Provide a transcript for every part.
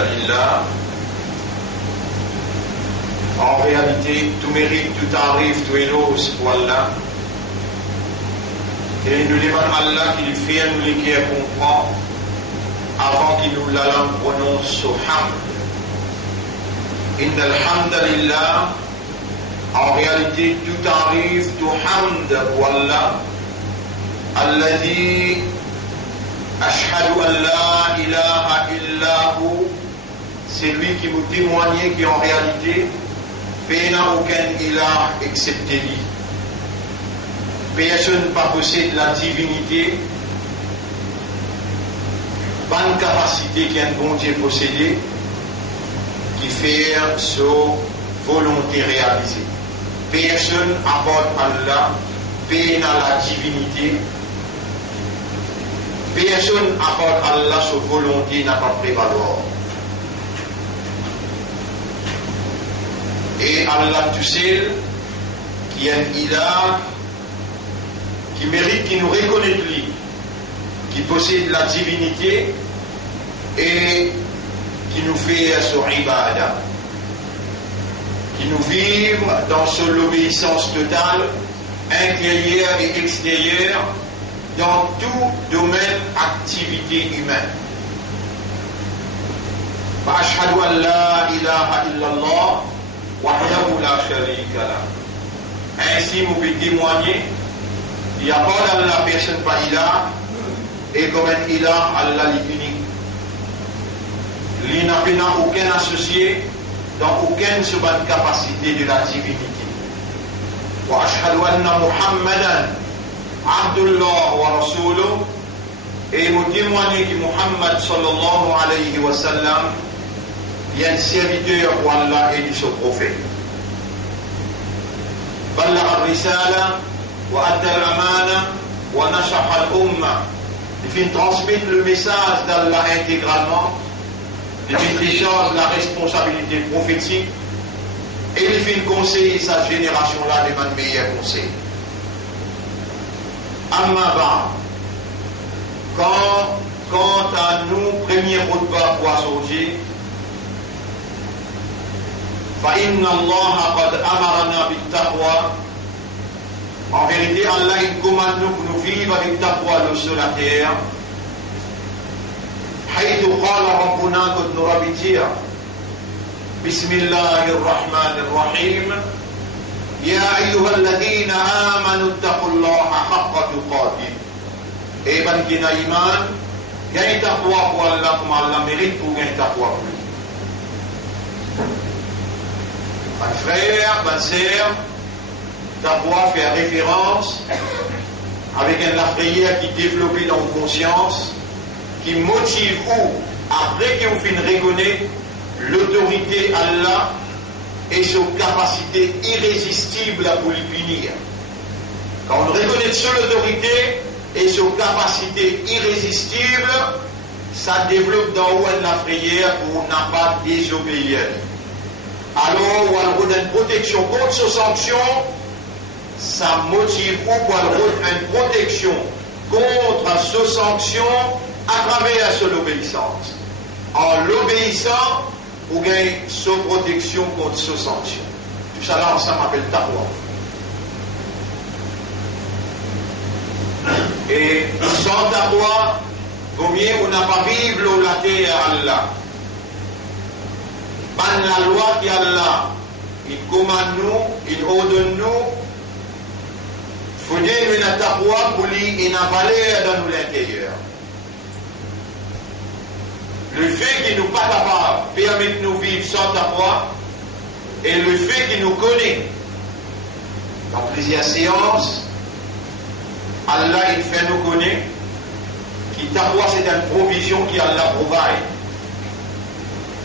Lillah. En réalité, tout mérite, tout arrive, tout éloge pour Allah. Et nous demandons à Allah qu'il fait nous les qui comprend avant qu'il nous la langue prononce au hamd. Inna alhamdulillah. En réalité, tout arrive, tout hamd pour Allah. Alladhi ashhadu an la ilaha illahu. C'est lui qui vous témoignait qu'en réalité, il n'y a aucun ilah excepté lui. Personne ne possède la divinité, pas une capacité qu'un bon Dieu possédé, qui fait sa volonté réalisée. Personne apporte Allah, personne n'a la divinité, personne apporte Allah sa volonté n'a pas prévaloir. Et Allah tout seul, qui est un ilah, qui mérite, qui nous reconnaît lui, qui possède la divinité et qui nous fait son ibadah, qui nous vive dans son obéissance totale, intérieure et extérieure, dans tout domaine activité humaine. Ashhadu an la ilaha illallah wahdahu la sharika lah. Ainsi, vous pouvez témoigner, il n'y a pas d'Allah, personne pas ilah, et comme un ilah, Allah est unique. Il n'a aucun associé, dans aucune seconde capacité de la divinité. Wa ashhadu anna Muhammadan Abdullah wa Rasuluh, et vous témoignez que Muhammad sallallahu alayhi wa sallam est un serviteur pour Allah et de son prophète. بلغ الرسالة وأدى الأمانة ونصح الأمة. Il fait transmettre le message d'Allah intégralement, il fait décharge la responsabilité prophétique et il fait conseiller sa génération-là des meilleurs conseils. Amma ba, quant à nous, premier khutbah pour aujourd'hui, فإن الله قد أمرنا بالتقوى. En vérité, Allah il commande nous pour nous vivre avec taqwa sur la terre. حيث قال ربنا قد نربيتيا بسم الله الرحمن الرحيم يا أيها الذين آمنوا اتقوا الله حق تقاته. Et ben qui n'a iman, gagne taqwa pour Allah comme Allah mérite pour gagner taqwa pour lui. Un frère, ma sœur, taqwa fait référence avec la prière qui développe dans la conscience, qui motive ou, après qu'on finisse reconnaître l'autorité Allah et sa capacité irrésistible pour lui punir. Quand on reconnaît son autorité et sa capacité irrésistible, ça développe dans haut de la prière pour n'a pas désobéir. Alors, on a une protection contre ces sanctions, ça motive ou pour une protection contre ces sanctions à travers son obéissance. En l'obéissant, on gagne sa protection contre ces sanctions. Tout ça là, ça m'appelle taqwa. Et sans taqwa, vaut mieux on n'a pas vivre la terre à Allah. Par la loi qui Allah, il commande nous, il ordonne nous, il faut dire que la taqwa pour lui, il n'a pas l'air dans l'intérieur. Le fait qu'il nous pas capable permet de nous vivre sans taqwa, et le fait qu'il nous connaît dans plusieurs séances, Allah il fait nous connaître que taqwa c'est une provision qu'Allah provide.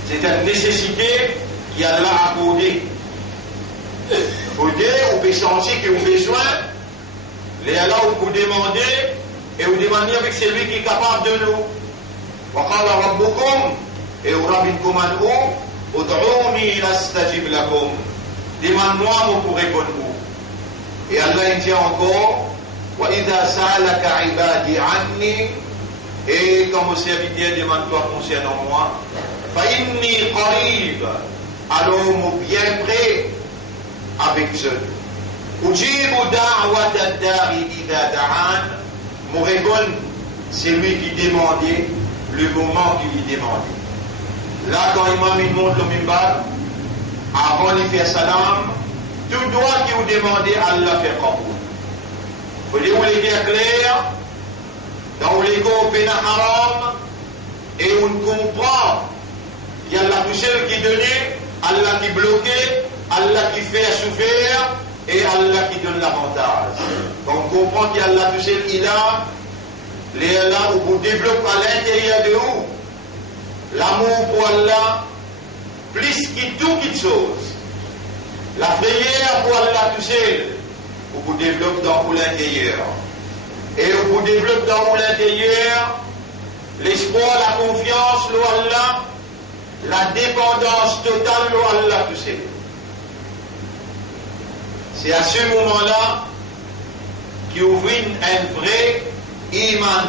C'est une nécessité qui Allah a accordée. Il faut dire, on peut sentir que vous avez besoin, les Allah vous demandez, et vous demandez avec celui qui est capable de nous. وقال ربكم et vous avez une commande où ادعوني لاستجب لكم. Demande-moi, vous pourrez répondre. Et Allah il dit encore وإذا سألك عبادي عني. Et comme serviteur demande-toi concernant moi. فإني قريب, alors nous bien près avec eux. أجيب دعوة الداع إذا دعان, me répond celui qui demandait le moment qu'il lui demandait. Là, quand l'imam il monte le mimbar, avant de faire salam, tout droit qu'il vous demandait, Allah fait qaboul. Vous voulez vous les dire clair, dans les copains haram, et on comprend qu'il y a Allah tout seul qui donnait, Allah qui bloquait, Allah qui fait souffrir, et Allah qui donne l'avantage. On comprend qu'il y a Allah tout seul, il a les Allah où vous développez à l'intérieur de vous l'amour pour Allah plus que toute chose. La prière pour Allah tout seul, où vous développez dans vous l'intérieur. Et où vous développez dans vous l'intérieur l'espoir, la confiance, Allah, la dépendance totale, Allah tout seul. C'est à ce moment-là qu'il ouvre un vrai iman,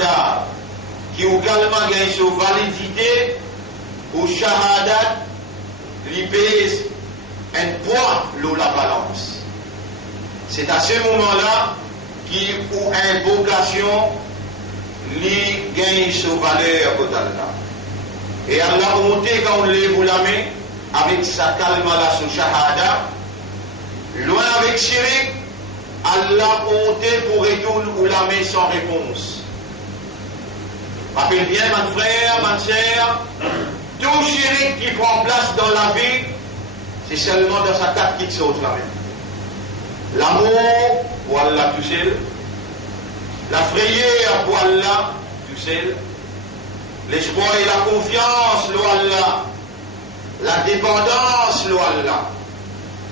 qui ou également gagne sa validité ou shahadat, lui pèse un poids dans la balance. C'est à ce moment-là qu'il ou invocation lui gagne sa valeur pour Allah. Et Allah monté quand on lève la main avec sa calme là sur shahada, loin avec shirik, Allah monté pour retourner ou la main sans réponse. Rappelle bien, mon frère, ma sœur, tout shirik qui prend place dans la vie, c'est seulement dans sa quatre petites choses là même. L'amour pour Allah tout seul, la frayeur pour Allah tout seul, l'espoir et la confiance, Allah, la dépendance, Allah.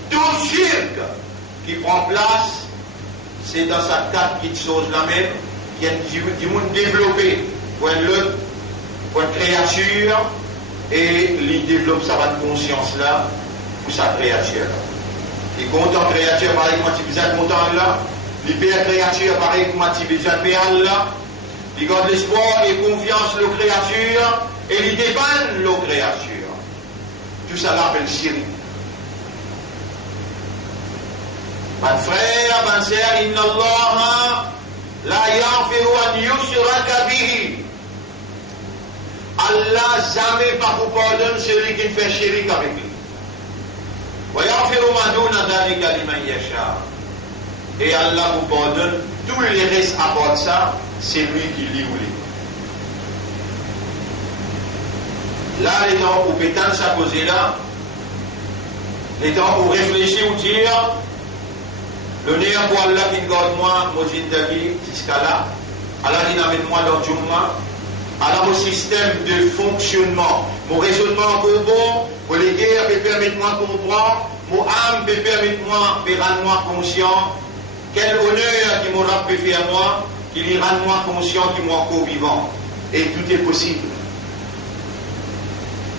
Tout shirk qui prend place, c'est dans sa quatre petites choses là même, qui est du monde développé pour une créature, et il développe sa conscience là, pour sa créature là. Il content créature pareil comme tu besoin content là, il paie créature pareil comme tu besoin payer là, il garde l'espoir et confiance le créature, et il dépend le créature. Tout ça l'appelle shirk. Mon frère, ma sœur, inna Allah la yaghfiru an yushraka bihi. Allah jamais pas vous pardonne celui qui fait shirk avec lui. Wa yaghfiru ma duna dhalika liman yasha. Et Allah vous pardonne tous les restes à part ça, c'est lui qui lui voulait. Là, les temps où pétale ça posé là, les temps où réfléchir ou dire, le nez pour Allah qui garde moi, moi jusqu'à là, Allah qui n'amène moi dans le Jumma, alors mon système de fonctionnement, mon raisonnement pour bon, pour les guerres peut permettre moi de comprendre, mon âme peut permettre moi de rendre moi conscient, quel honneur qui m'aura pu faire moi, qui lui rend moi conscient qu'il m'est encore vivant. Et tout est possible.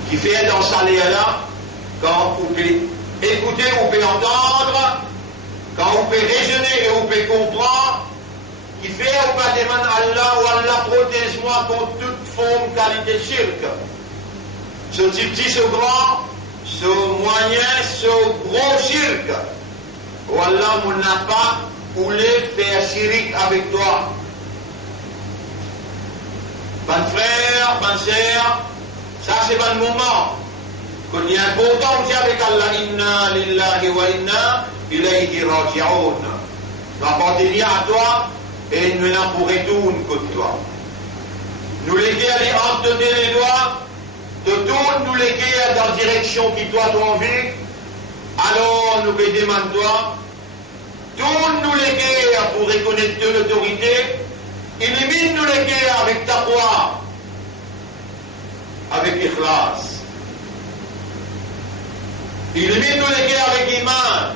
Qui fait dans ça là, quand vous pouvez écouter, vous pouvez entendre, quand vous pouvez raisonner et vous pouvez comprendre, qui fait ou pas demander à Allah ou Allah protège-moi contre toute forme qualité shirk. Ce petit, ce grand, ce moyen, ce gros shirk. Ou Allah ne n'a pas voulu faire shirk avec toi. Mon frère, ma sœur, ça c'est pas le moment. Quand il y a un beau temps, on dit avec Allah, inna lillahi wa inna ilayhi raji'un. Nous appartenons à toi et nous n'en pourrons retourner que toi. Nous léguer aller entre les doigts, de tourner nous léguer dans la direction qui toi tu as envie. Alors nous pouvons demander toi, tourne nous léguer pour reconnaître l'autorité, élimine nous léguer avec ta foi, avec ikhlas. Élimine nous léguer avec iman.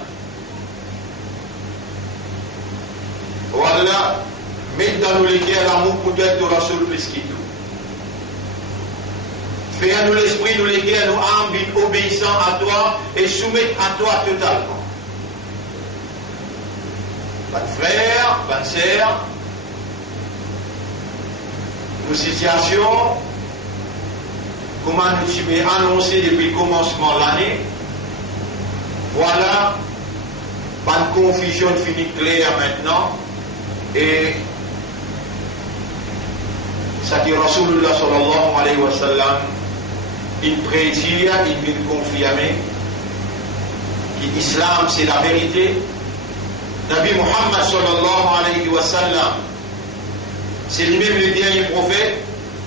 Voilà, mets dans nous léguer l'amour pour toi de Rasoul plus qu'il tout. Fais à nous l'esprit, nous léguer à nous âmes obéissant à toi et soumettre à toi totalement. Bonne frère, bonne sœur, nos situations, comment nous avons annoncé depuis le commencement de l'année, voilà, pas de confusion finie claire maintenant, et ça qui Rasulullah sallallahu alayhi wa sallam, il prédit, il vient confirmer que l'islam c'est la vérité. Nabi Muhammad sallallahu alayhi wa sallam, c'est lui-même le dernier prophète,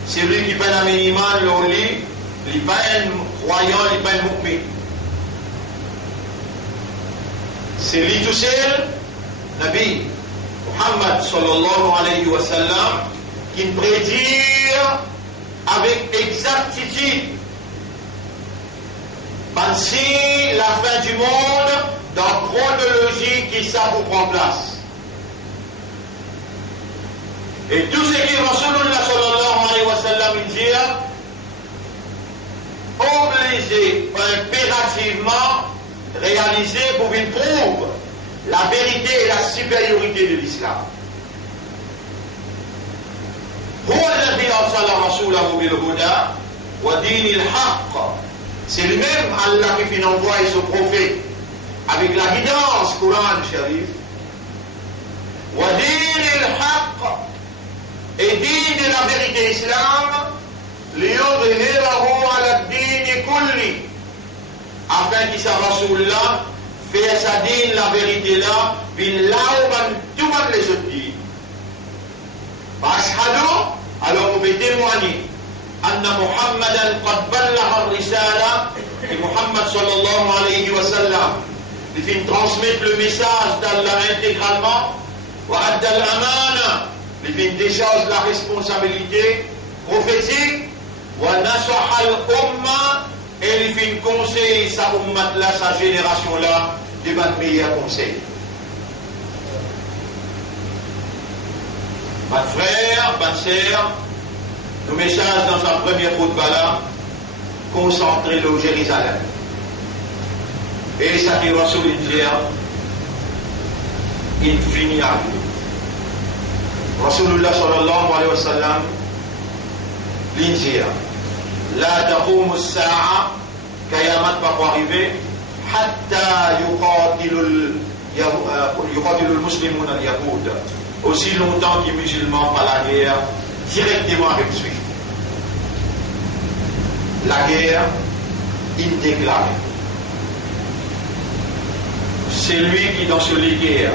c'est lui qui peine un minimum le lit, il n'est pas un croyant, il n'est pas un mu'min. C'est lui tout seul, Nabi Muhammad sallallahu alayhi wa sallam, qui prédit avec exactitude si la fin du monde dans chronologie qui ça pour prendre place. Et tout ce qui Rasulullah sallallahu alayhi wa sallam dit, obligé, impérativement réalisé pour une prouve la vérité et la supériorité de l'islam. C'est lui-même Allah qui finit envoyer ce prophète avec la guidance Coran Sharif. Et dit de la vérité islam, afin qu'il sa Rasulullah fait sa dîne la vérité là, tout les autres dînes. Alors on peut témoigner Anna Muhammadan qad ballagha ar-risala, et Muhammad sallallahu alayhi wa sallam il fait transmettre le message d'Allah intégralement, wa adda al-amana, il fait décharge la responsabilité prophétique, wa nasaha al-umma, et il fait conseil sa ummat là, sa génération là, des meilleurs conseils. Mes frères, mes sœurs, nos messages dans sa première khutbah là, concentrés au Jérusalem. Et ça qui va sur l'India, il finit à lui. Rasulullah sallallahu alayhi wa sallam, l'India, la taqum as-sa'a, Kayamat va pas arriver, hatta yuqatilu al-muslimun al-yahoud. Aussi longtemps que les musulmans par la guerre directement avec les juifs. La guerre indéclarée. C'est lui qui dans ce guerre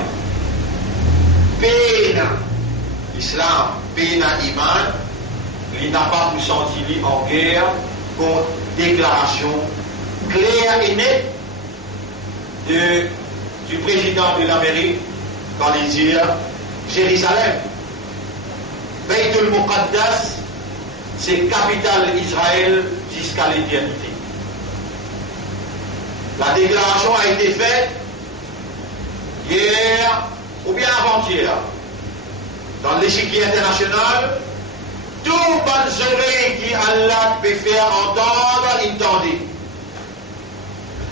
peine l'islam, peine iman, il n'a pas pu sentir en guerre contre déclaration claire et nette du président de l'Amérique quand il dit Jérusalem, Beitul Muqaddas, c'est capitale Israël jusqu'à l'éternité. La déclaration a été faite hier ou bien avant-hier dans l'échiquier international. Tout bonnes oreilles qui Allah peut faire entendre, entendez.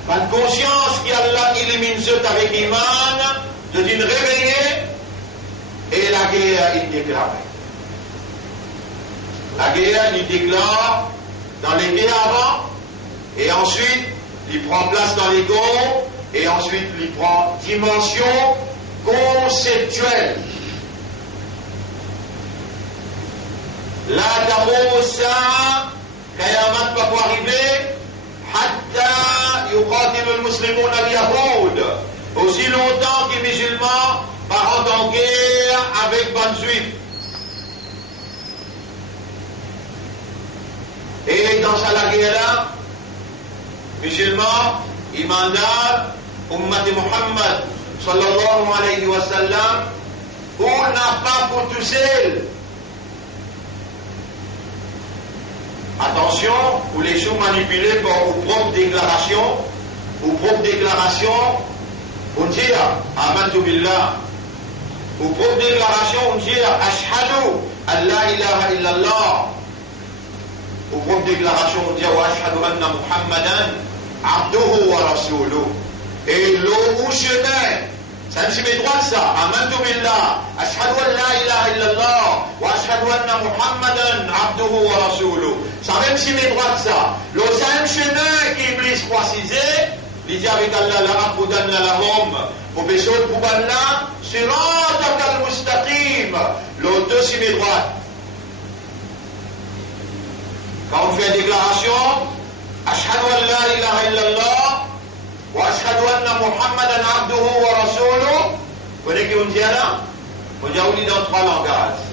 Bonne conscience qui Allah illumine ceux avec iman, de d'une réveiller. Et la guerre, il déclare. La guerre, il déclare dans les guerres avant, et ensuite, il prend place dans les gonds, et ensuite, il prend dimension conceptuelle. La taqumu as-sa'a, Kayamat va pas arriver, hatta yuqatilu al-muslimun al-yahoud. Aussi longtemps que les musulmans partent en guerre avec les juifs. Et dans la guerre-là, musulmans, imandar, ummat Muhammad, sallallahu alayhi wa sallam, on n'a pas pour tout seul. Attention, vous les sous manipulés par vos propres déclarations, on dit Amantu billah. Vos propres déclarations, on dit Ashhadu an la ilaha illallah. Vos propres déclarations, on dit Wa ashhadu anna Muhammadan abduhu wa rasuluh. Et l'eau ou chemin, Ça me met droit de ça. Amantu billah. Ashhadu an la ilaha illallah. Wa ashhadu anna Muhammadan abduhu wa rasuluh. Ça même si met droit de ça. Le cinq chemin qui Iblis précisé, il dit avec Allah la akudan la lahum. Pour pécho de Poubanna, siratak al-mustaqim. L'autre si met droit. Quand on fait une déclaration, ashhadu an la ilaha illallah. وأشهد أن محمدا عبده ورسوله. Vous connaissez qui on dit là? On dit dans trois langages.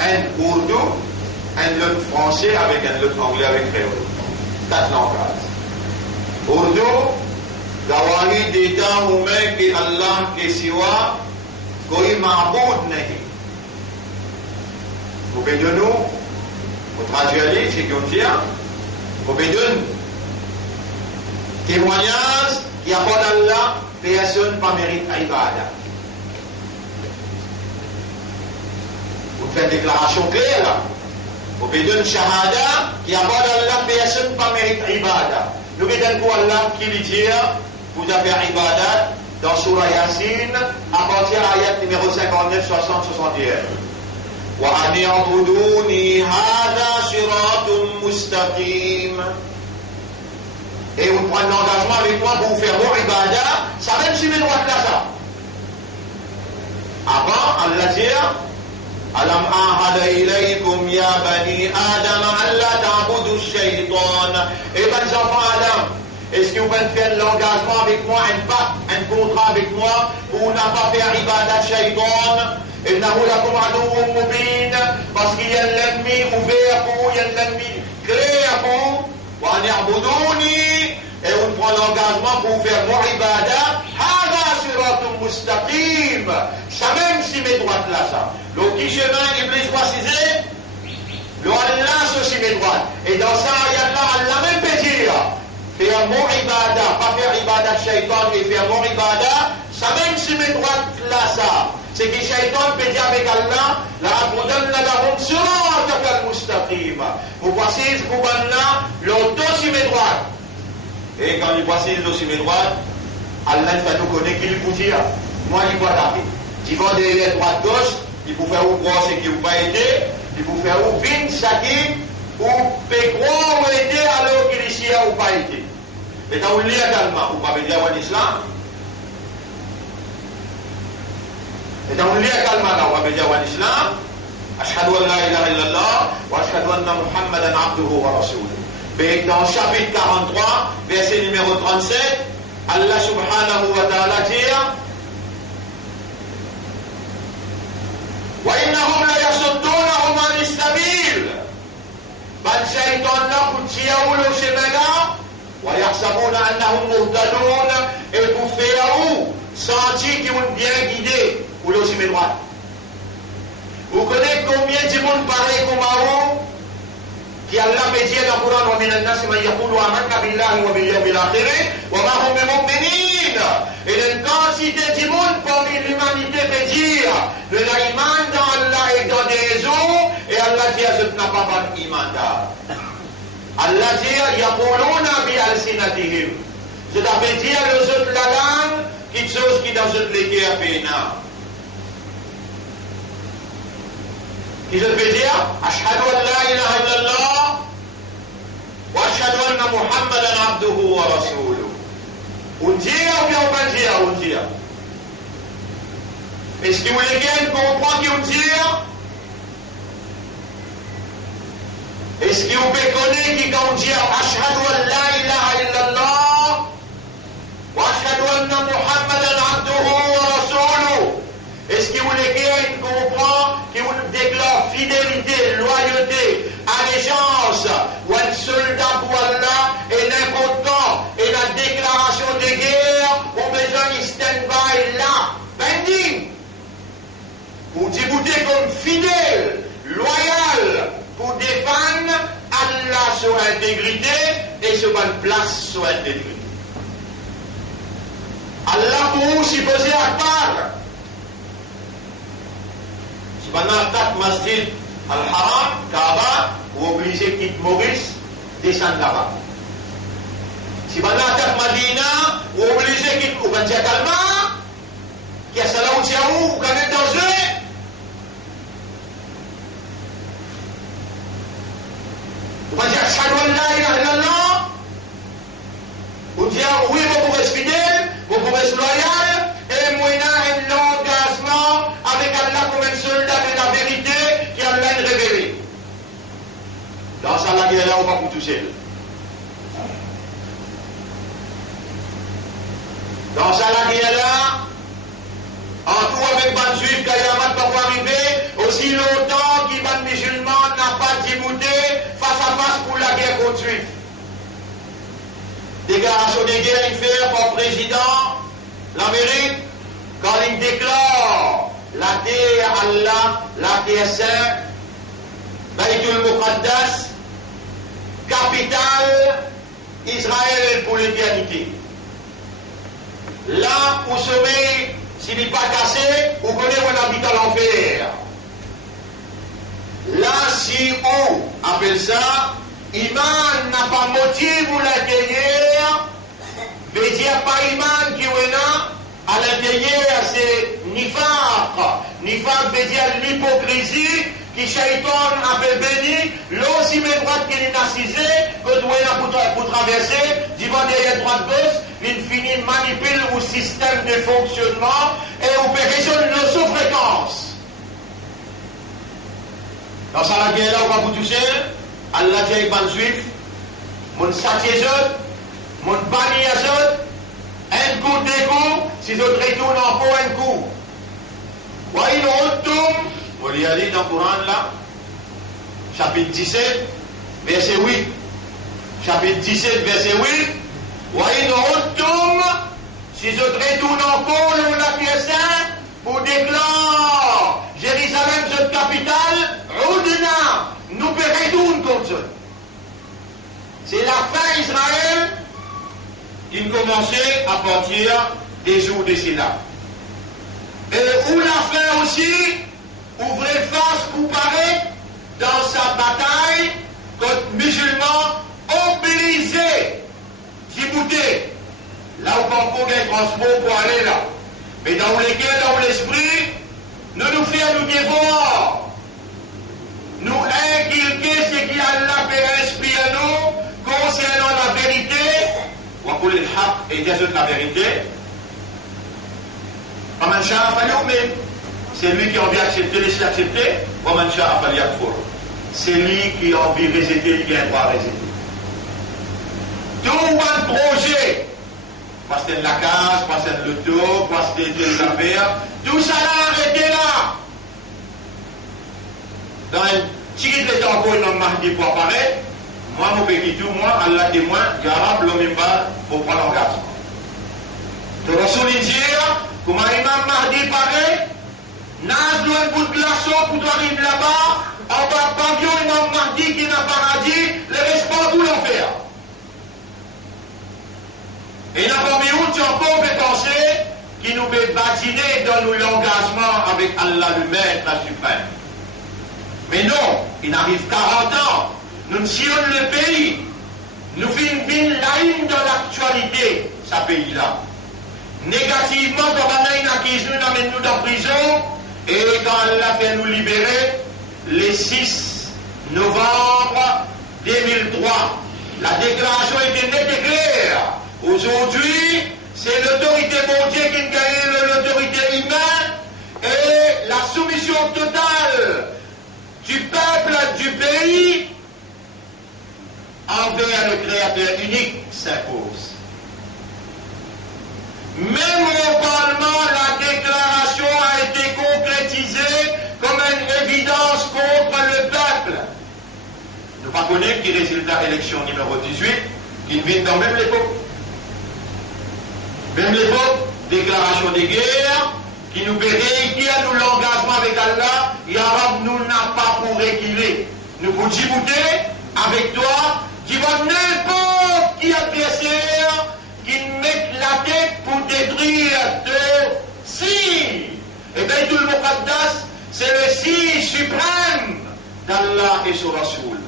Un ourdou, un l'autre français avec un l'autre anglais avec créole. 4 langages. Ourdou, gawahi d'état humain que Allah ke siwa koi ma'boud nahi. Vous pouvez de nous, vous traduisez c'est qu'on dit, vous pouvez de nous. Témoignage qui apporte Allah, personne pas mérite à Ibadah. Vous faites une déclaration claire là. Vous faites une shahada qui apporte Allah, personne pas mérite à Ibadah. Nous mettons pour Allah qui lui dit, vous avez fait Ibadah dans Surah Yasin, à partir de l'ayat numéro 59, 60, 61. Wa ani abuduni hada siratun mustaqim. Et vous prenez l'engagement avec moi pour vous faire mon ibadah, ça même si mes droits là ça. Avant, Allah dit, Alam ahada ilaykum ya bani Adam, Allah ta'budu shaytan. Et ben, les enfants Adam, est-ce que vous pouvez faire l'engagement avec moi, un pacte, un contrat avec moi, pour ne pas faire ibadah shaytan? Innahu lakum aduwwun mubin, parce qu'il y a l'ennemi ouvert pour vous, il y a l'ennemi clair pour vous. وأن يعبدوني et on prend l'engagement pour faire mon ibadah هذا صراط مستقيم. Ça même si mes droites là ça. Le petit chemin Iblis précisé, le Allah c'est aussi mes droites. Et dans ça il y a là Allah même peut dire faire mon ibadah, pas faire ibadah de shaitan et faire mon ibadah, ça même si mes droites là ça. C'est que shaitan peut dire avec Allah, la aboudanna lahum siratak al-mustaqim. Vous précisez pour Allah, l'auto si mes droites. Et quand il précise aussi mes droites, Allah il va nous connaître qu'il vous dit, moi il va taper. Il va derrière droite gauche, il faut faire ou croire ce qui vous pas aidé, il faut faire ou vin, ça qui, ou peut croire ou aider alors qu'il ici ou pas aidé. Et quand vous lisez également, vous pouvez dire en islam. Et dans le lien calme là, on va dire en islam, Ashhadu an la ilaha illallah, wa ashhadu anna Muhammadan abduhu wa rasuluh. Mais dans le chapitre 43, verset numéro 37, Allah subhanahu wa ta'ala dit, wa innahum la yasuddunahum an as-sabil. Ban shaytan la pour tirer le chemin là, wa yahsabuna annahum muhtadun, et pour faire où sentir qu'ils vont bien guider. Ou le chemin droit. Vous connaissez combien de monde pareil comme vous qui Allah me dit dans le Coran وَمِنَ النَّاسِ مَنْ يَقُولُ آمَنَّا بِاللَّهِ وَبِالْيَوْمِ الْآخِرِ وَمَا هُمْ بِمُؤْمِنِينَ. Et une quantité de monde parmi l'humanité peut dire le iman dans Allah et dans des eaux et Allah dit je n'ai pas bon iman. Allah dit يَقُولُونَ بِأَلْسِنَتِهِمْ. Je t'avais dit à eux autres la langue quelque chose qui dans une léguère pénale. Qui je veux dire, Ashhadu an la ilaha illallah, wa ashhadu anna Muhammadan abduhu wa rasuluh. On dit ou bien on va dire, on dit. Est-ce que vous les gars comprennent qu'on dit? Est-ce que vous connaissez qui quand on dit Ashhadu an la ilaha illallah, wa ashhadu anna Muhammadan abduhu wa rasuluh? Est-ce que vous les gars comprennent qui vous déclare fidélité, loyauté, allégeance, ou un soldat pour Allah, et n'importe quand, et la déclaration de guerre, ou besoin de stand-by là, pending. Pour débouter comme fidèle, loyal, pour défendre Allah sur intégrité, et sur une place sur intégrité. Allah pour vous supposé à part. Pendant l'attaque Masjid Al-Haram, Kaaba, vous obligez de quitter Maurice, descendre là-bas. Si pendant l'attaque Madina, vous obligez de qui ou va dire calma, qui a ça là où tu as où, ou quand même danger. Ou va dire ashhadu an la ilaha illallah, ou dire oui, vous pouvez être fidèle, vous pouvez être loyal, et moi un engagement avec Allah comme un soldat de la vérité qui Allah a révélé. Dans ça, la guerre là, on va pour tout seul. Dans ça, la guerre là, en tout avec ban juif, quand il y a un pas arriver, aussi longtemps qu'il ban musulman n'a pas débouté face à face pour la guerre contre juif. Déclaration de guerre, il fait par le président, l'Amérique, quand il déclare la terre Allah, la terre sainte, Baytul Muqaddas, capitale Israël pour l'éternité. Là, où sommet, s'il n'est pas cassé, vous connaissez où on habite à l'enfer. Là, si on appelle ça, Iman n'a pas motif pour l'intérieur, veut dire pas Iman qui est là, à l'intérieur c'est Nifaq. Nifaq veut dire l'hypocrisie, qui Shaitan a fait béni, l'aussi mes droite qui est narcisé, que doit pour traverser, devant derrière droite-gauche, il finit manipule au système de fonctionnement et opération de nos sous-fréquences. Dans ça, la guerre là, on va vous toucher, Allah dit avec les juifs, mon satisfait, mon banni à eux, un coup, deux coups, si vous retournent encore un coup. Voyez, nous retournons. Vous voulez aller dans le Coran là, chapitre 17, verset 8. Chapitre 17, verset 8. Voyez, nous retournons, si je retourne encore dans la pièce pour déclarer Jérusalem, cette capitale, Roudena, nous retournons comme ça. C'est la fin d'Israël qui commençait à partir des jours de Sina. Et où la fin aussi, ouvrez face pour paraître dans sa bataille contre musulmans mobilisés, Djibouti, là où on peut un transport pour aller là. Mais dans lesquels, dans l'esprit, nous faisons nous devoirs, nous inculquer ce qui Allah peut inspirer nous concernant la vérité, ou pour le haq et dire la vérité. C'est lui qui a envie d'accepter, laisser accepter. C'est lui qui a envie de résister, qui a droit à résister. Tout un projet, parce que la case, parce que le tour, parce que les affaires, tout ça là arrêté là. Dans un petit de temps pour une Mahdi pour apparaître, moi, mon petit tout, moi, Allah témoin, Garab, l'homme pour prendre l'engagement. Je vais souligner, comment Imam Mahdi paraît, Nas doit un bout de glaçon pour arriver là-bas, en bas de pavillon, Imam Mahdi qui n'a pas dit, le reste pas tout l'enfer. Et la première route, tu as encore penser qui nous fait bâtiner dans nos l'engagement avec Allah le Maître suprême. Mais non, il arrive 40 ans, nous sillonnons le pays, nous faisons une laïne dans l'actualité, ce pays-là. Négativement, quand on a acquis nous amène nous dans la prison, et quand Allah fait nous libérer, le 6 novembre 2003, la déclaration était nette et claire. Aujourd'hui, c'est l'autorité mondiale qui gagne l'autorité humaine et la soumission totale du peuple du pays envers le Créateur unique s'impose. Même au Parlement, la déclaration a été concrétisée comme une évidence contre le peuple. Nous ne connaissons pas qui résultat élection numéro 18, qui vient dans même l'époque. Même l'époque, déclaration de guerre, qui nous réitère nous l'engagement avec Allah, Yarab nous n'a pas pour réguler. Nous pour Djibouti, avec toi, qui va n'importe qui adversaire qui met la tête pour détruire de si. Et bien tout le Muqaddas, c'est le si suprême d'Allah et son Rasoul.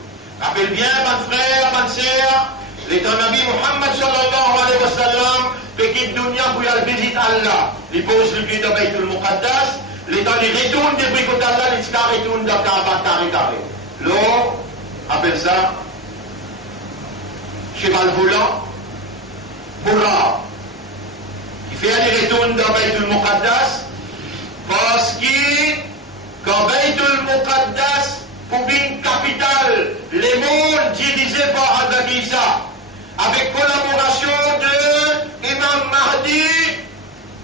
Rappelle bien, mon frère, ma sœur, l'état Nabi Muhammad sallallahu alayhi wa sallam, l'équipe dunya pour y visiter Allah. Il pose le pied dans Baytul Muqaddas, les dans les retournes des bricots d'Allah, les stars retournent dans Kaaba carré. L'on appelle ça cheval volant, Bourra, qui fait aller retourne dans Baytul Muqaddas, parce que quand Baytul Muqaddas, pour une capitale, les mondes dirigés par Hazrat Isa, avec collaboration de Imam Mahdi,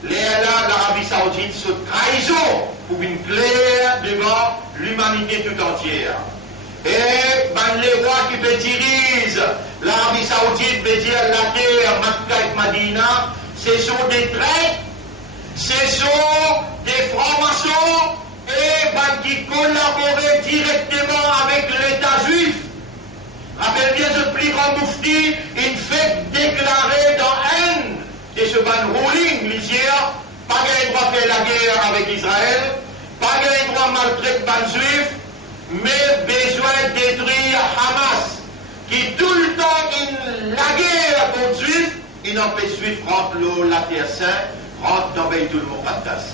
l'Arabie Saoudite se trahison pour une claire devant l'humanité tout entière. Et les rois qui dirigent l'Arabie Saoudite, veut dire la terre, Makkah et Madina, ce sont des traîtres, ce sont des francs-maçons et qui collaboraient directement avec l'État juif. Rappelle bien ce plus grand moufti, une fête déclarée dans haine de ce ban ruling, l'Isière, pas qu'il droit faire la guerre avec Israël, pas qu'il droit maltraiter ban juif, mais besoin de détruire Hamas, qui tout le temps la guerre contre juif, il n'empêche juif rentre la terre sainte, rentre dans Baytul Muqaddas.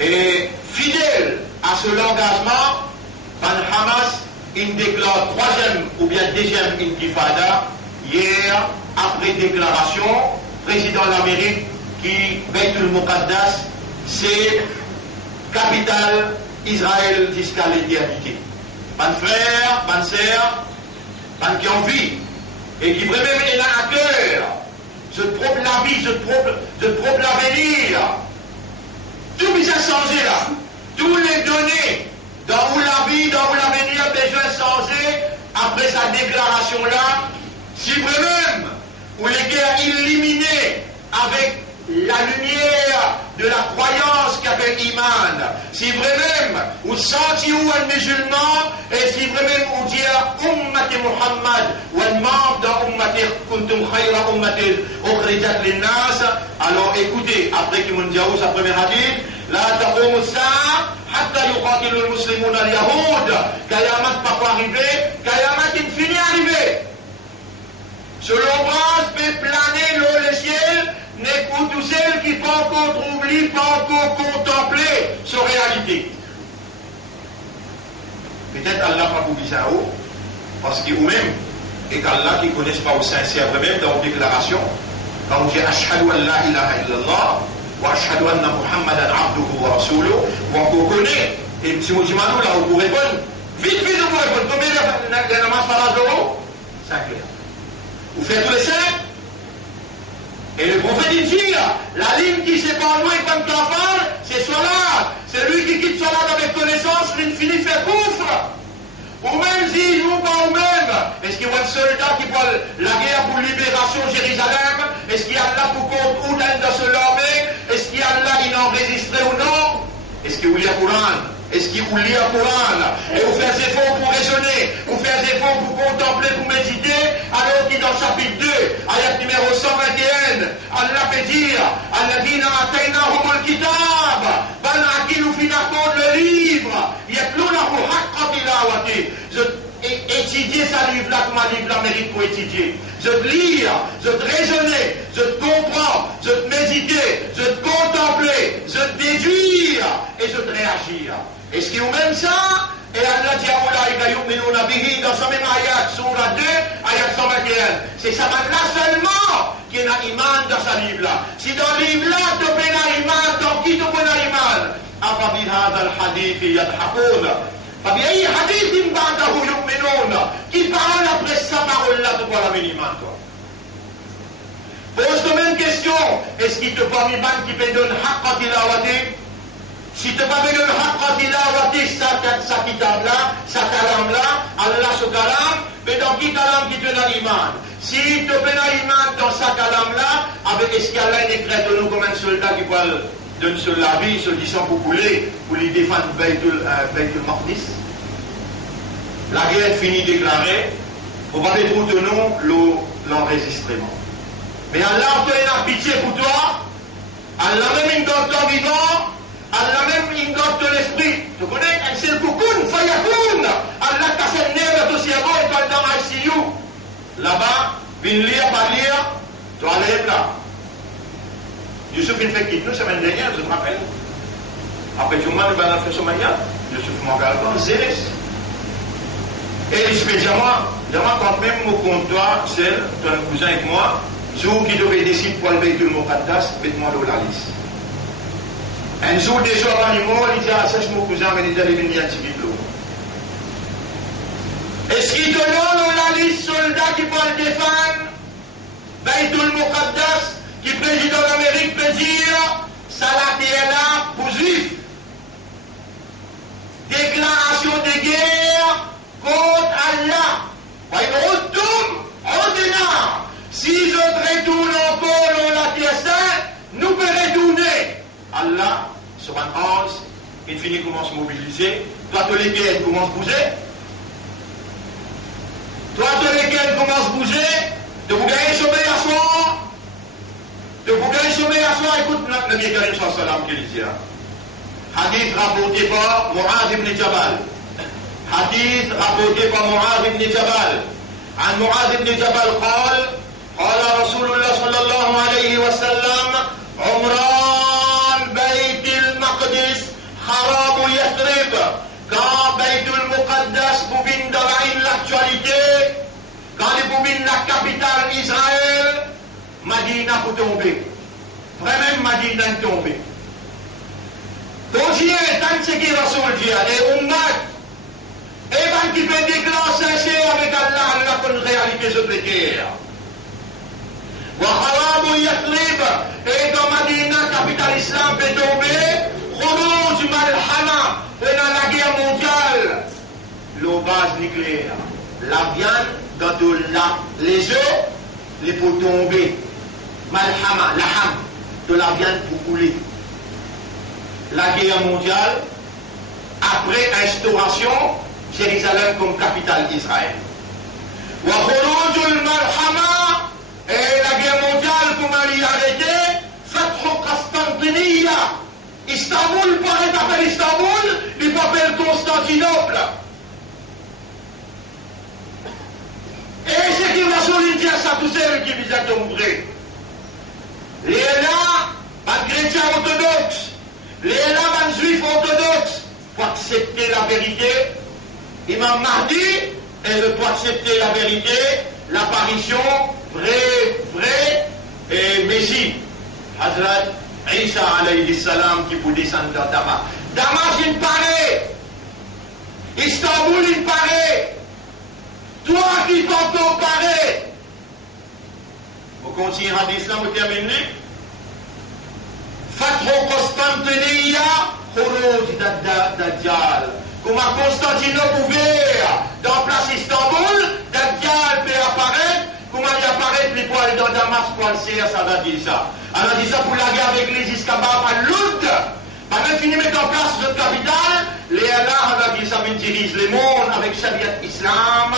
Et fidèle à ce engagement, ban Hamas, il déclare troisième ou bien deuxième intifada hier, après déclaration, président de l'Amérique qui Baytul Muqaddas, c'est capitale Israël jusqu'à l'éternité. Ban frère, ban sœur, ban qui ont vie et qui vraiment est là à cœur, je trouve la vie, je trouve l'avenir. Tout bisa changé là, tous les données dans où la vie, dans où l'avenir a besoin de changer après sa déclaration là, si vraiment où les guerres éliminées avec la lumière de la croyance qu'appelle Iman, si vraiment où senti où un musulman et si vraiment où dire Ummati Muhammad ou un membre dans Ummati Kuntum Khayra Ummati Ukhrijat Linnas, alors écoutez, après qu'il m'ont dit sa première hadith, la taqum as-sa'a hatta yuqatilu al-muslimuna al-yahud, Kayamat pas pour arriver, Kayamat il finit arriver. Selon l'ombrage peut planer le ciel, n'écoute tous celles qui pas encore oublié, pas encore contemplé sa réalité. Peut-être Allah pas pour ça haut, parce que vous-même, et qu'Allah qui ne connaissent pas au sincère même dans vos déclarations, quand on dit Ashhadu an la ilaha illallah, wa ashhadu anna Muhammadan abduhu wa rasuluhu, vous connaissez, et si vous dites là, vous pouvez répondre, vite, vous pouvez répondre, combien de namaz par d'euros 5 heures. Vous faites tous les 5. Et le prophète dit, la ligne qui sépare nous et comme kafar, c'est Salat. C'est lui qui quitte Salat avec connaissance, il finit fait coufre. Ou même si nous pas ou même, est-ce qu'il y a un soldat qui voit la guerre pour libération de Jérusalem? Est-ce qu'il y a là pour compte ou dans ce l'armée? Est-ce qu'il y a là qui enregistré ou non? Est-ce qu'il y a le Coran? Est-ce qu'il vous lit le Coran? Et vous faites des efforts pour raisonner, vous faites des efforts pour contempler, pour méditer, alors qu'il dans le chapitre 2, ayat numéro 121, Allah peut dire, Alladina ataynahum al-kitab, bal akilu fina compte le livre, yatlunahu haqqa tilawati. Étudier sa livre-là comme un livre-là mérite pour étudier. Je te lire, je te raisonner, je te comprends, je te méditer, je te contempler, je te déduire et je te réagir. Est-ce qu'il y a même ça? Et Allah dit dans sa même ayat, surah 2, ayat 121. C'est ça là seulement qui a iman dans sa livre-là. Si dans le livre-là, tu as iman, dans qui tu as iman? Afabi hadha al-hadith yadhakoun. فبأي حديث بعده يؤمنون qui parle après sa parole-là de quoi la iman toi pose la même question, est-ce qu'il te parle iman qui peut donner haqqa tilawati? Si tu pas donné haqqa tilawati sa kitab-là, sa kalam-là, Allah ce kalam, mais dans qui kalam qui te donne iman? Si tu donnes iman dans sa kalam-là, avec est-ce qu'Allah est prêt de nous comme un soldat qui parle donne sur la vie, se disant pour couler, pour lui défendre Baytul Maqdis. La guerre finie déclarée, on va mettre pour nous l'enregistrement. Mais Allah a fait une pitié pour toi, Allah même une donne ton vivant, Allah même une donne ton esprit. Tu connais, un seul koukoun, fayakoun, Allah casse le nerf de ton cerveau et toi dans ICU. Là-bas, vin lire, pas lire, Toilette là. Youssouf il fait quitte nous semaine dernière, je me rappelle. Après tout le monde, nous allons faire Somalia. Youssouf Mangalban, Zélès. Et spécialement, quand même au comptoir, c'est ton cousin et moi, jour qui devait décider pour lever tout le monde à tasse, mettez-moi dans la liste. Un jour, des jours animaux, il dit à mon cousin, mais il allait venir un petit peu. Est-ce qu'il te donne la liste soldats qui peuvent défendre Baïtoul Muqaddas, qui président d'Amérique peut dire Salah est là pour juifs. Déclaration de guerre contre Allah. Ils retournent, ordonnant. Si je retourne encore dans la terre sainte, nous pouvons retourner. Allah, sur un ange, il finit commence à mobiliser. Toi, tous les guerres commencent à bouger. Toi, tous les guerres commencent à bouger. De vous gagner sommeil à soi. De vous gagner sommeil à soi. Écoute, le Nabi Karim sallam qui dit. Hadith rapporté par Mu'adh ibn Jabal. حديث rapporté par معاذ بن جبل عن معاذ بن جبل قال رسول الله صلى الله عليه وسلم عمران بيت المقدس خراب يثرب quand Baytul Muqaddas boubine dans l'actualité, quand les boubines la capitale Israël, Madina peut tomber. Vraiment Madina est tombée. Donc il y a un tant que Rasoul dit, et Ummat, et ben qui peut déclencher avec Allah la bonne réalité sur les terres. Wa kharabu Yathrib, et dans Madina, capitale islam, peut tomber, Khuruj Malhama, et dans la guerre mondiale, l'obage nucléaire, la viande, dans tout les œufs, les pour tomber, Malhama, l'aham, de la viande pour couler. La guerre mondiale, après instauration, Jérusalem comme capitale d'Israël. Et la guerre mondiale, comment elle est arrêtée, Fathu Constantiniya. Istanbul, paraît appelle Istanbul, il peut appeler Constantinople. Et ce qui va solidifier ça, tout ça, qui vise à tomber. Les là, pas de chrétiens orthodoxes, les là, pas de juifs orthodoxes, pour accepter la vérité. Imam Mahdi, et je peux accepter la vérité, l'apparition, vrai, et Messie. Hazrat Isa alayhi salam qui peut descendre dans Damas. Damas, il paraît. Istanbul, il paraît. Toi qui t'entends paraît. Vous continuez à l'islam, vous terminez. Fathu Constantiniya, Khuruj Dajjal. Comme à Constantinople ouvert dans la place Istanbul, Dajjal peut apparaître, comment il apparaît, les poils dans Damas, pour le CR, ça va dire ça. Elle a dit ça pour la guerre avec les Iskabab à Loud. Pendant qu'il met en place notre capitale, les Allah, elle a dit ça, il dirige le monde avec Shariat Islam,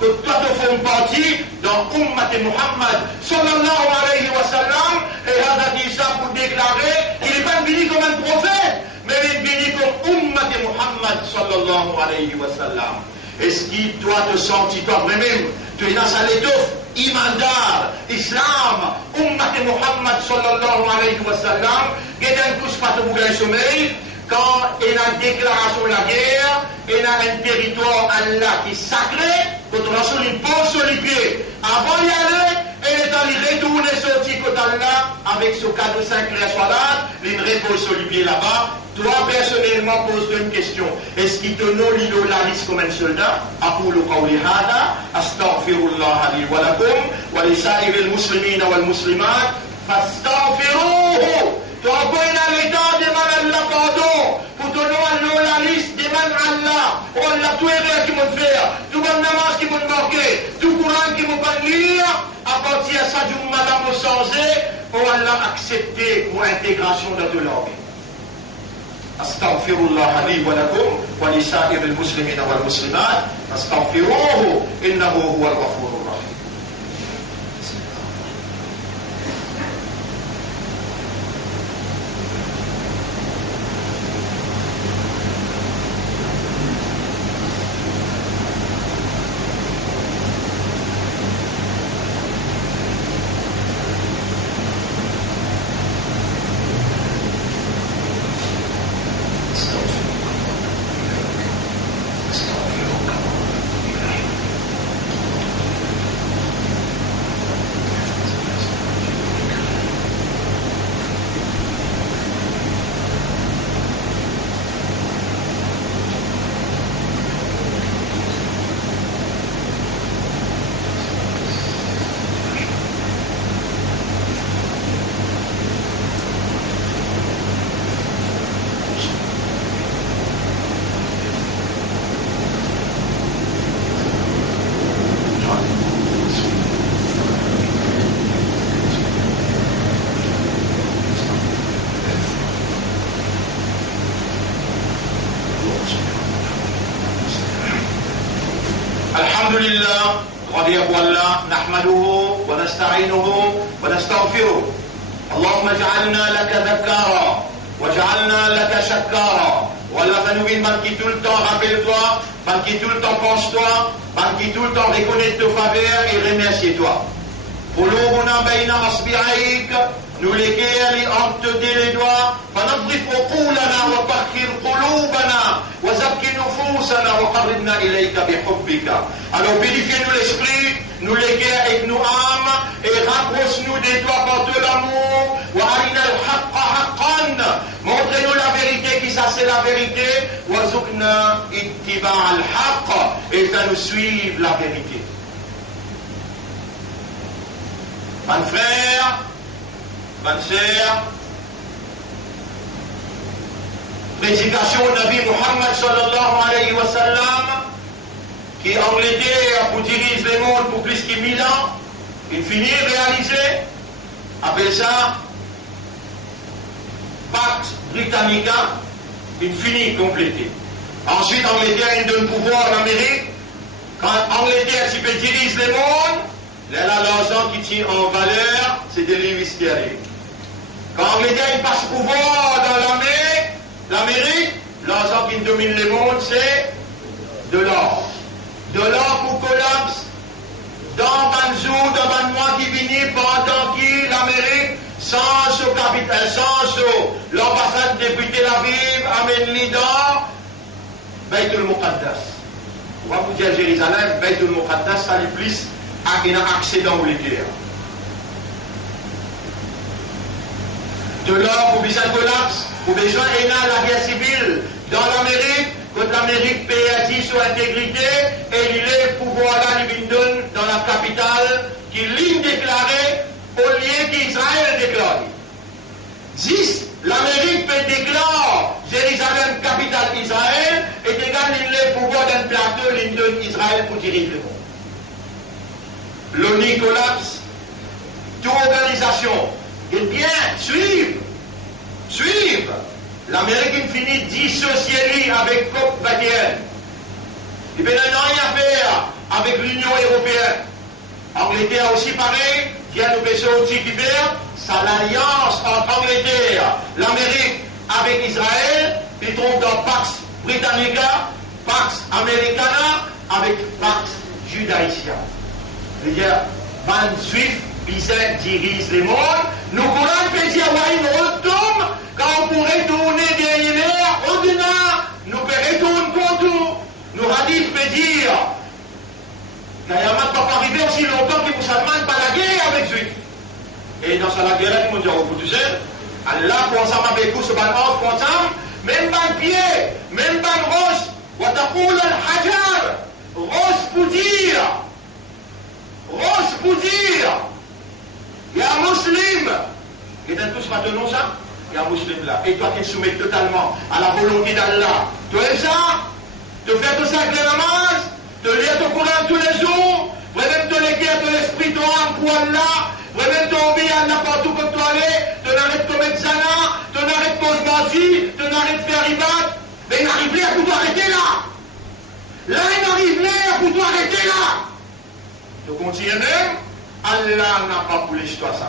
que toi te font partie dans Ummat Muhammad, sallallahu alayhi wa sallam, et elle a dit ça pour déclarer qu'il n'est pas venu comme un prophète, mais il est venu comme Ummat Muhammad sallallahu alayhi wa sallam. Est-ce que toi te sens, toi même, tu es dans sa l'étoffe, imandar, islam, Ummat Muhammad sallallahu alayhi wa sallam, qui est un coup pas de bouger sommeil, quand il y a une déclaration de la guerre, il y a un territoire Allah qui est sacré, quand on a sur une pose sur les pieds, avant d'y aller, il est allé retourner sur le côté Allah avec ce cadeau 5 soirs, il repose sur les pieds là-bas. Toi, personnellement, pose-toi une question. Est-ce qu'il te nomme l'idolarisme comme un soldat? أقول قولي هذا أستغفر الله لي ولكم ولسائر المسلمين والمسلمات فاستغفروه. Tu as besoin d'un état de Allah pardon pour te donner la liste des man Allah. Oh Allah, tout est qui m'ont fait, tout bon namaz qui m'ont marqué, tout Coran qui m'ont pas lire, à partir de ça, du madame au changé, oh Allah, accepter mon intégration dans tout l'homme. أستغفر الله لي ولكم ولسائر المسلمين والمسلمات فاستغفروه إنه هو الغفور الرحيم. prière pour Allah, nahmaduhu, wa nasta'inuhu, wa nastaghfiruh. Allahumma ja'alna laka dhakkara, wa ja'alna laka shakkara. Wallah, fais-nous une qui tout le temps rappelle-toi, qui tout le temps pense-toi, qui tout le temps reconnaît tes faveurs et remercie-toi. قلوبنا بين أصبعيك نلقي لأرتدي les doigts فنظف عقولنا وطهر قلوبنا وزكي نفوسنا وقربنا إليك بحبك. Alors purifie-nous l'esprit, nous léguer avec nos âmes et rapproche-nous des doigts par de l'amour. وأرنا الحق حقا, montrez-nous la vérité qui ça c'est la vérité. وارزقنا اتباع الحق, et fais-nous suivre la vérité. Mes frères, mes sœurs, prédication au Nabi Muhammad sallallahu alayhi wa sallam, qui en Angleterre pour diriger le monde pour plus que 1000 ans, il finit réalisé, appelle ça Pax Britannica, il finit complété. Ensuite, Angleterre, il donne pouvoir à l'Amérique. Quand Angleterre, tu peux diriger le monde, là, l'argent qui tient en valeur, c'est des livres sterling. Quand Angleterre il passe pouvoir dans l'Amérique, l'argent qui domine le monde, c'est de l'or. De l'or pour collapse dans Banzou, dans Banmois qui vient pendant qui l'Amérique, sans au capital, sans l'ambassade depuis Tel Aviv, amène l'or, Beit al-Muqaddas. On va vous dire Jérusalem, Beit al-Muqaddas, ça les plus. Il y a un accident militaire. De l'or, pour besoin de collapse, pour besoin de la guerre civile dans l'Amérique, quand l'Amérique perdit sur intégrité, et il est pouvoir là, il donne dans la capitale, qui ligne déclarée au lieu qu'Israël déclare. 10, l'Amérique peut déclarer Jérusalem, capitale Israël, et dégager le pouvoir d'un plateau, il donne Israël pour diriger le monde. L'ONU collapse, toute organisation, et bien, suivre. L'Amérique finit dissociée avec COP21. Il n'y a rien à faire avec l'Union européenne. Angleterre aussi pareil, qui a nos vaisseaux aussi qui faire, c'est l'alliance entre Angleterre, l'Amérique avec Israël, ils trouvent dans Pax Britannica, Pax Americana, avec Pax Judaïcia. C'est-à-dire, 28 bisets dirigent le monde. Nous courons peut dire, ouais, nous retournons, quand on pourrait tourner derrière, au-delà, nous pouvons retourner contre nous. Radif peut dire, qu'il n'y a pas arrivé aussi longtemps que vous ne pas la guerre avec les Juifs. Et dans la guerre, ils m'ont dit, oh, tu sais, Allah, pour ensemble avec vous, ce ballon, pour ensemble, même pas le pied, même pas le rose, Watakoul al-Hajar, rose pour dire, il y a un musulman, qui est tous maintenant ça, il y a un musulman là, et toi qui te soumets totalement à la volonté d'Allah, tu aimes ça? Tu fais tout ça avec les namaز, tu lis ton Coran tous les jours, vraiment te léguer de l'esprit, ton âme pour Allah, vraiment tomber à n'importe où que tu allais, tu n'arrêtes pas de mettre zana, tu n'arrêtes pas de mentir, tu n'arrêtes pas de faire ribat, mais il n'arrive pas pour t'arrêter là. Là, il n'arrive pas pour t'arrêter là. Tu continues même, Allah n'a pas pour l'histoire ça.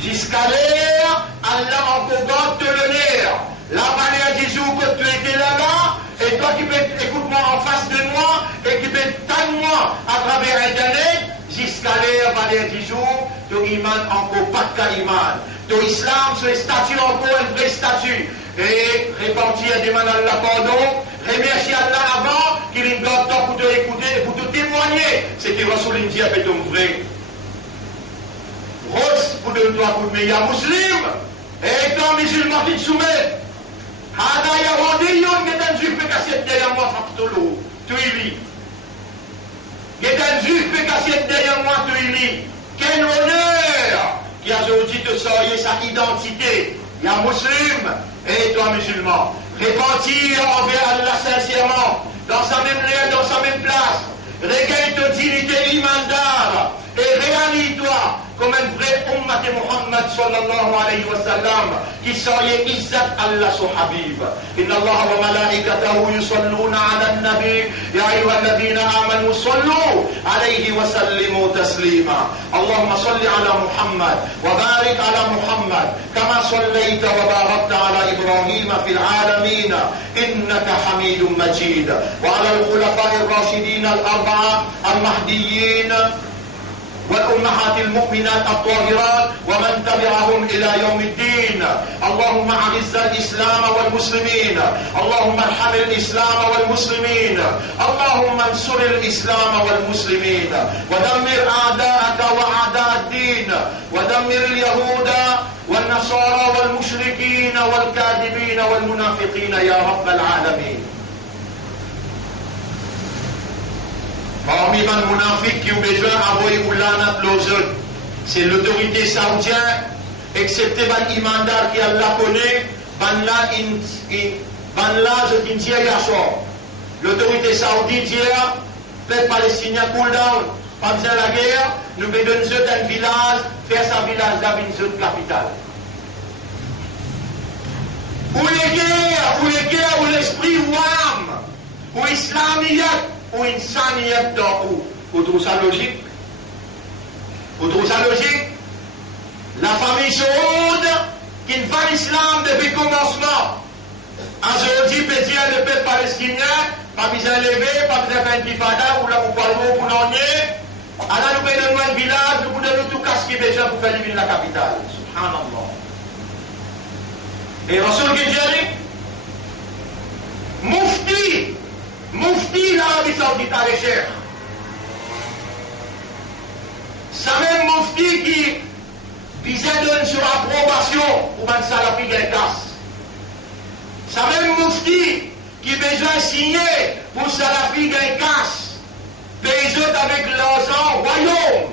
Jusqu'à l'air, Allah encore te le nerf. La manière du jour que tu étais là-bas, et toi qui peux écouter-moi en face de moi, et qui peux t'attendre à travers Internet, jusqu'à l'air, manière du jour, ton iman encore pas de iman. Ton islam, c'est statut encore un vrai statut. Et repentir et demander Allah pardon, remercier Allah avant qu'il ait le temps pour te écouter et pour te témoigner. C'est que Rasoul dit avec ton vrai. Rose pour de toi pour le meilleur musulman. Et quand musulman qui te soumet, Hada Yahudiyon qui est un juif qui est derrière moi, Faktolo, tu y lis. Qui est un juif qui est derrière moi, tu y lis. Quel honneur qui a aujourd'hui te sortir sa identité. Il y a un musulman et toi musulman. Repentir envers Allah sincèrement, dans sa même lieu, dans sa même place. Regagne ta dignité imandable et réalise-toi comme un vrai ummat Muhammad sallallahu alayhi wa sallam qui soyait izzat Allah son habib. Inna Allah wa malaikatahu yusalluna ala an-nabi ya ayyuhalladhina amanu sallu alayhi wa sallimu taslima. Allahumma salli ala Muhammad wa barik ala Muhammad kama sallaita wa barakta ala Ibrahim fil alamin innaka Hamidum Majid. Wa ala al-khulafa'i ar-rashidin al-arba'a al-mahdiyyin والأمهات المؤمنات الطاهرات ومن تبعهم إلى يوم الدين. اللهم أعز الإسلام والمسلمين، اللهم ارحم الإسلام والمسلمين، اللهم انصر الإسلام والمسلمين، ودمر أعداءك وأعداء الدين، ودمر اليهود والنصارى والمشركين والكاذبين والمنافقين يا رب العالمين. Parmi les munafiques qui ont besoin d'envoyer Oulana Plozon, c'est l'autorité saoudienne, excepté les imandars qui Allah connaît, l'autorité saoudienne dit, peuple palestinien cool down, pas besoin de la guerre, nous bedons un village, faire sa village dans une capitale. Où les guerres, où l'esprit ouam, où l'islamiyat, ou insaniyat dans où? Vous trouvez ça logique? Vous trouvez ça logique? La famille saoude qui ne va l'islam depuis le commencement. Aujourd'hui, peut dire le peuple palestinien, pas besoin de lever, pas besoin de faire un tifada, ou là, vous parlez, vous n'en êtes. Alors, nous payons un village, nous pouvons tout casser déjà pour faire l'éliminer la capitale. Subhanallah. Et Rasoul qui dit, Mufti l'Arabie Saoudite à l'échelle. Ça même Mufti qui visait donner sur approbation pour un salafi qui casse. Ça même Mufti qui besoin signer pour salafi qui casse. Les autres avec l'argent royaume.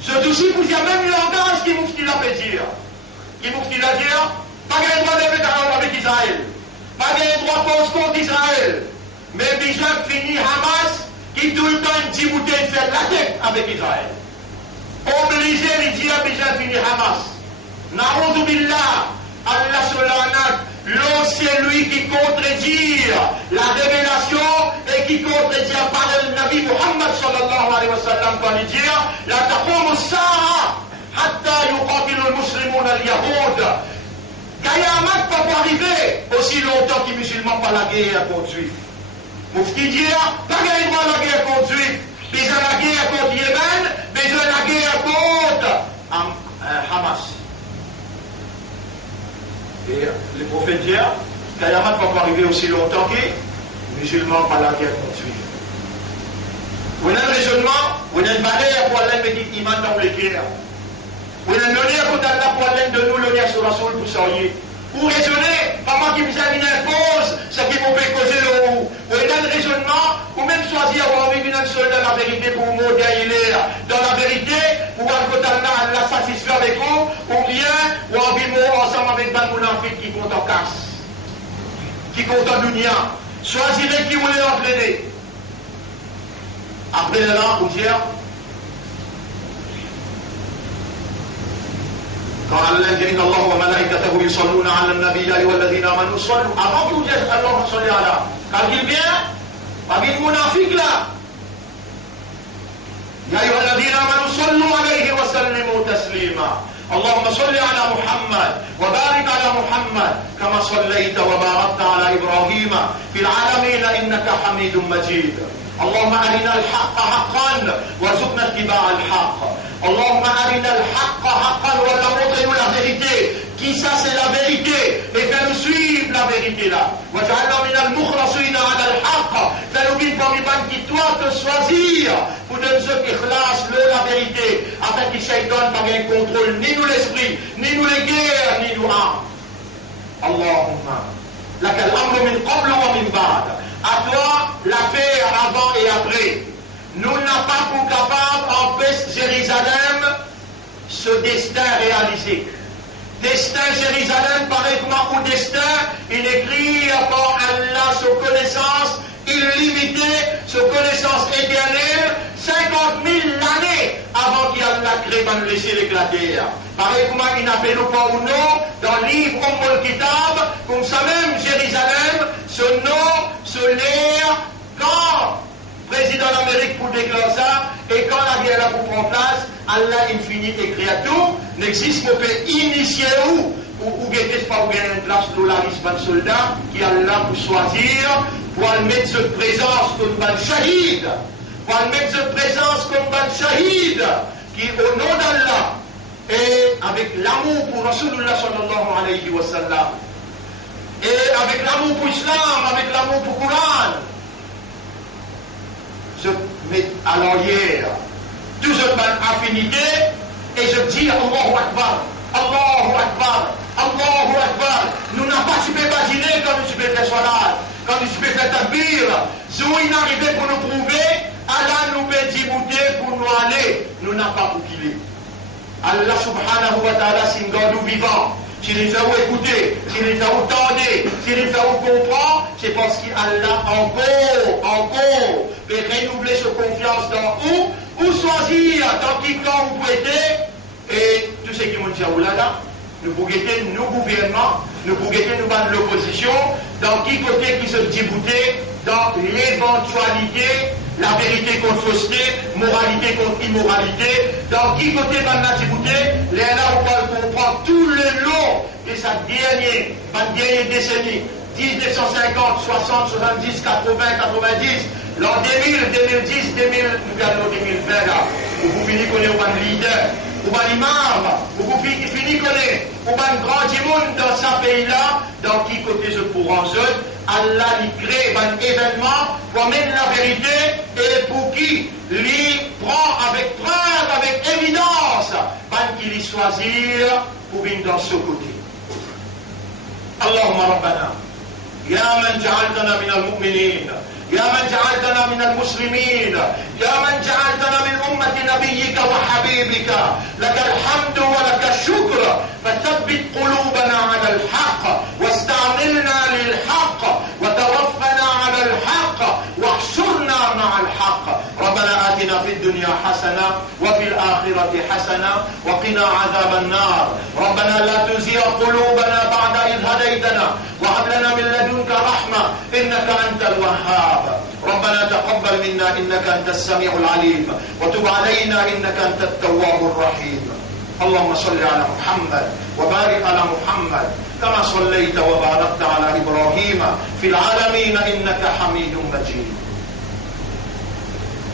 C'est aussi pour dire même le langage qui Mufti l'a fait dire. Qui Mufti l'a dit, pas qu'un droit de faire avec Israël. Pas de droit contre Israël, mais déjà fini Hamas qui tout le temps dit vous de faire la tête avec Israël. Obligé de dire déjà fini Hamas. Na'oudou billah, Allah Solanat, l'eau c'est lui qui contredit la révélation et qui contredit la parole du Nabi Muhammad sallallahu alayhi wa sallam quand il dit la taqum as-sa'a hatta yuqatilu al-muslimun al-yahoud. Kayamat ne peut pas arriver aussi longtemps que les musulmans pas la guerre contre les juifs. Moufti dit, pas la guerre contre les juifs, mais la guerre contre Yémen, mais la guerre contre Hamas. Et le prophète dit, Kayamat ne peut pas arriver aussi longtemps que les musulmans pas la guerre contre les juifs. Vous avez un raisonnement, vous avez une valeur pour aller me dire iman dans les guerres. Vous avez l'honneur pour Allah pour aller de nous l'honneur sur la soul pour soyez. Vous raisonnez, pas moi qui vous impose ce qui vous fait causer le roux. Vous avez un raisonnement, ou même choisir avoir envie d'une seule dans la vérité pour vous modérer dans la vérité, pour voir que Allah satisfait avec vous, ou bien, ou envie de mourir ensemble avec un mounafik qui compte en casse, qui compte en dunya. Choisissez qui vous voulez entraîner. Après là, vous dire, quand Allah dit Inna Allah wa malaikatahu yusalluna ala an-nabi ya ayyuhalladhina amanu sallu, avant que vous dites Allah salli ala, quand il vient, pas bien munafiq là. Ya ayyuhalladhina amanu sallu alayhi wa sallimu taslima. اللهم صل على محمد وبارك على محمد كما صليت وباركت على إبراهيم في العالمين إنك حميد مجيد. اللهم أرنا الحق حقا وارزقنا اتباع الحق. اللهم أرنا الحق حقا وارزقنا la vérité. Qui ça c'est la vérité et fais-nous suivre la vérité là. وجعلنا من المخلصين على الحق. Fais-nous vivre parmi les qui toi te choisir pour donner ceux qui classent la vérité afin que Shaitan n'a pas contrôle ni nous l'esprit, ni nous les guerres, ni nous âmes. Allahumma. لك الأمر من قبل ومن بعد. À toi l'affaire avant et après. Nous n'avons pas pour capable empêcher Jérusalem ce destin réalisé. Destin Jérusalem, pareillement au destin, il écrit par Allah sur connaissance illimitée, sur connaissance éternelle, 50 000 années avant qu'Allah Allah crée, va nous laisser l'éclater. Pareil comment il n'appelle pas au nom, dans le livre Umm Kitab, comme ça même, Jérusalem, ce nom, ce l'air, quand président d'Amérique pour déclarer ça, et quand la guerre là pour prendre place, Allah infini et créature, n'existe pas initier ou guetter pas ou gagner une place de l'arisme de soldat, qui a là pour choisir, pour mettre cette présence comme un shahid, pour mettre cette présence comme un shahid, qui au nom d'Allah, et avec l'amour pour Rasulullah sallallahu alayhi wa sallam, et avec l'amour pour l'islam, avec l'amour pour le Coran, je mets à l'arrière toute cette affinité et je dis Allahu Akbar, Allahu Akbar, Allahu Akbar. Nous n'avons pas tu peux imaginer quand tu peux faire salat, quand tu peux faire takbir. Si il arrivait pour nous prouver, Allah nous peut débouter pour nous aller. Nous n'avons pas pour qu'il est. Allah subhanahu wa ta'ala, c'est un God vivant. S'il les fait écouter, s'il les fait entendre, s'il les fait comprendre, c'est parce qu'Allah encore, peut renouveler sa confiance dans où, ou choisir dans qui camp vous pouvez être, et tout ce qui m'ont dit là, nous pouvons guetter nos gouvernements, nous pouvons guetter nous battre l'opposition, dans qui côté qui se débouter, dans l'éventualité, la vérité contre fausseté, moralité contre immoralité, dans qui côté va nous débouter, les là on va comprendre tout le long de sa dernière décennie, 1950, 60, 70, 80, 90, l'an 2000, 2010, 2000, nous regardons 2020 là, où vous finissez qu'on est un leader, ou un imam, ou vous finissez qu'on est un grand monde dans ce pays-là, dans qui côté je pourrais en jeu, Allah il crée un événement pour amener la vérité et pour qui il prend avec preuve, avec évidence, qu'il y choisir pour venir dans ce côté. Allahumma Rabbana, Ya man ja'altana min al-mu'minin, يا من جعلتنا من المسلمين، يا من جعلتنا من أمة نبيك وحبيبك، لك الحمد ولك الشكر، فثبت قلوبنا على الحق واستعملنا للحق وتوفنا على الحق واحشرنا مع الحق. ربنا آتنا في الدنيا حسنة وفي الآخرة حسنة وقنا عذاب النار. ربنا لا تزغ قلوبنا بعد إذ هديتنا وهب لنا من لدنك رحمة إنك أنت الوهاب. ربنا تقبل منا إنك أنت السميع العليم وتب علينا إنك أنت التواب الرحيم. اللهم صل على محمد وبارك على محمد كما صليت وباركت على إبراهيم في العالمين إنك حميد مجيد.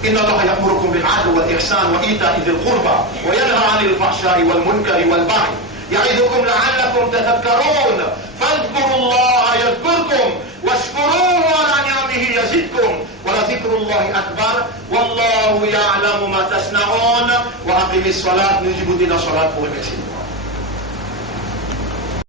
إن الله يأمركم بالعدل والإحسان وإيتاء ذي القربى وينهى عن الفحشاء والمنكر والبغي يعظكم لعلكم تذكرون. فاذكروا الله يذكركم واشكروه على نعمه يزدكم ولذكر الله أكبر والله يعلم ما تصنعون. وأقم الصلاة نجيب دين صلاة pour remercier.